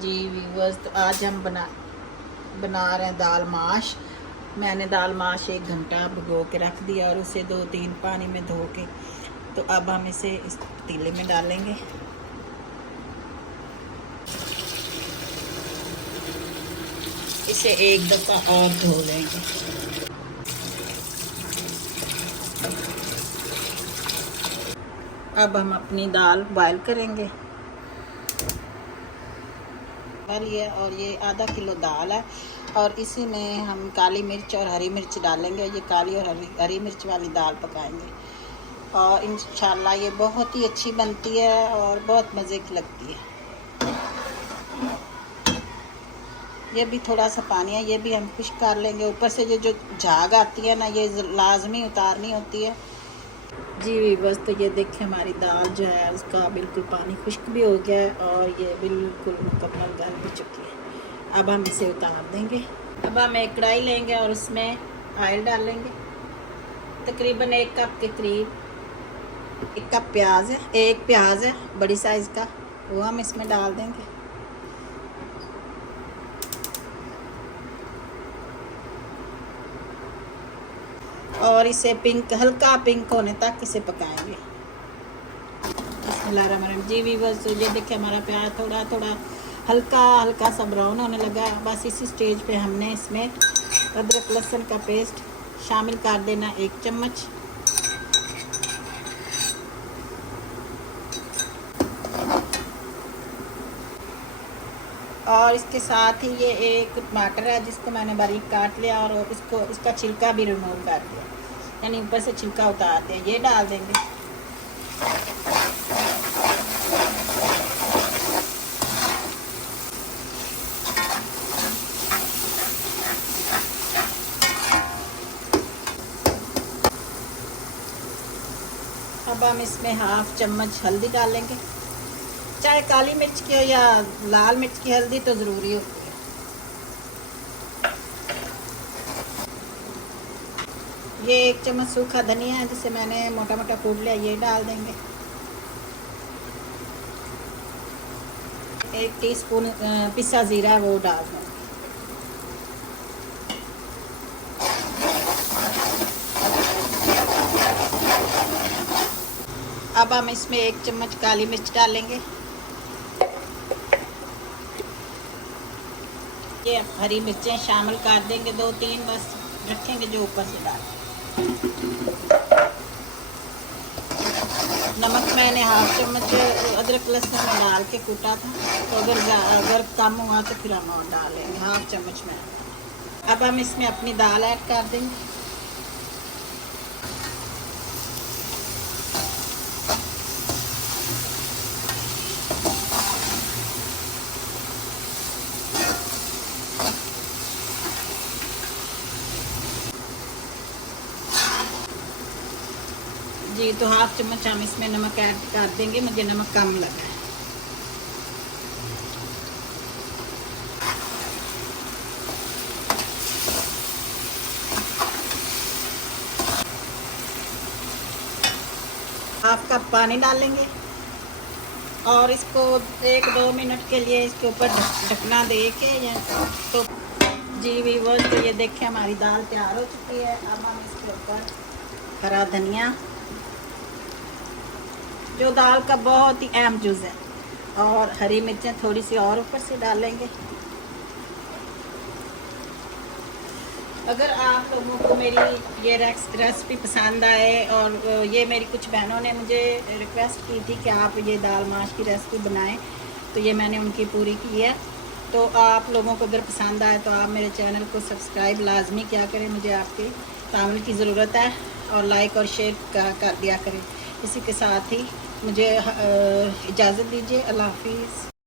जी viewers, तो आज हम बना रहे हैं दाल माश। मैंने दाल माश 1 घंटा भिगो के रख दिया और उसे 2-3 पानी में धो के, तो अब हम इसे इस पतीले में डालेंगे। इसे एक दफ़ा और धो लेंगे। अब हम अपनी दाल बॉयल करेंगे। लिए और ये आधा किलो दाल है और इसी में हम काली मिर्च और हरी मिर्च डालेंगे। ये काली और हरी मिर्च वाली दाल पकाएंगे और इंशाल्लाह ये बहुत ही अच्छी बनती है और बहुत मज़े की लगती है। ये भी थोड़ा सा पानी है, ये भी हम खुश्क कर लेंगे। ऊपर से ये जो झाग आती है ना, ये लाजमी उतारनी होती है। जी बस, तो ये देखिए हमारी दाल जो है उसका बिल्कुल पानी खुश्क भी हो गया है और ये बिल्कुल मुकम्मल गल भी चुकी है। अब हम इसे उतार देंगे। अब हम एक कढ़ाई लेंगे और उसमें ऑयल डालेंगे। तकरीबन 1 कप के करीब 1 कप प्याज है, 1 प्याज है बड़ी साइज़ का, वो हम इसमें डाल देंगे। और इसे हल्का पिंक होने तक इसे पकाएंगे। बिस्मिल्लाहिर्रहमानिर्रहीम। जी व्यूअर्स, ये देखिए हमारा प्याज थोड़ा थोड़ा हल्का सा ब्राउन होने लगा। बस इसी स्टेज पे हमने इसमें अदरक लहसुन का पेस्ट शामिल कर देना, 1 चम्मच। और इसके साथ ही ये 1 टमाटर है जिसको मैंने बारीक काट लिया और इसका छिलका भी रिमूव कर दिया, यानी ऊपर से छिलका उतारते हैं, ये डाल देंगे। अब हम इसमें 1/2 चम्मच हल्दी डालेंगे। चाहे काली मिर्च की हो या लाल मिर्च की, हल्दी तो ज़रूरी होती है। ये 1 चम्मच सूखा धनिया है जिसे मैंने मोटा मोटा कूट लिया, ये डाल देंगे। 1 टीस्पून पिसा ज़ीरा वो डाल देंगे। अब हम इसमें 1 चम्मच काली मिर्च डालेंगे। ये हरी मिर्चें शामिल कर देंगे, 2-3 बस रखेंगे जो ऊपर से डाल। नमक मैंने 1/2 चम्मच अदरक लहसुन में डाल के कूटा था, तो अगर कम हुआ तो फिर हम और डालेंगे 1/2 चम्मच में। अब हम इसमें अपनी दाल ऐड कर देंगे। जी, तो 1/2 चम्मच हम इसमें नमक ऐड कर देंगे, मुझे नमक कम लगा है। हाफ कप पानी डालेंगे और इसको 1-2 मिनट के लिए इसके ऊपर ढकना दे के तो जी व्यूअर्स, तो ये देखिए हमारी दाल तैयार हो चुकी है। अब हम इसके ऊपर हरा धनिया, जो दाल का बहुत ही अहम जुज़ है, और हरी मिर्चें थोड़ी सी और ऊपर से डालेंगे। अगर आप लोगों को मेरी ये रेसिपी पसंद आए, और ये मेरी कुछ बहनों ने मुझे रिक्वेस्ट की थी कि आप ये दाल माश की रेसिपी बनाएं, तो ये मैंने उनकी पूरी की है। तो आप लोगों को अगर पसंद आए तो आप मेरे चैनल को सब्सक्राइब लाजमी किया करें, मुझे आपके ताउन की ज़रूरत है, और लाइक और शेयर कर दिया करें। इसी के साथ ही मुझे इजाज़त दीजिए। अल्लाह हाफिज़।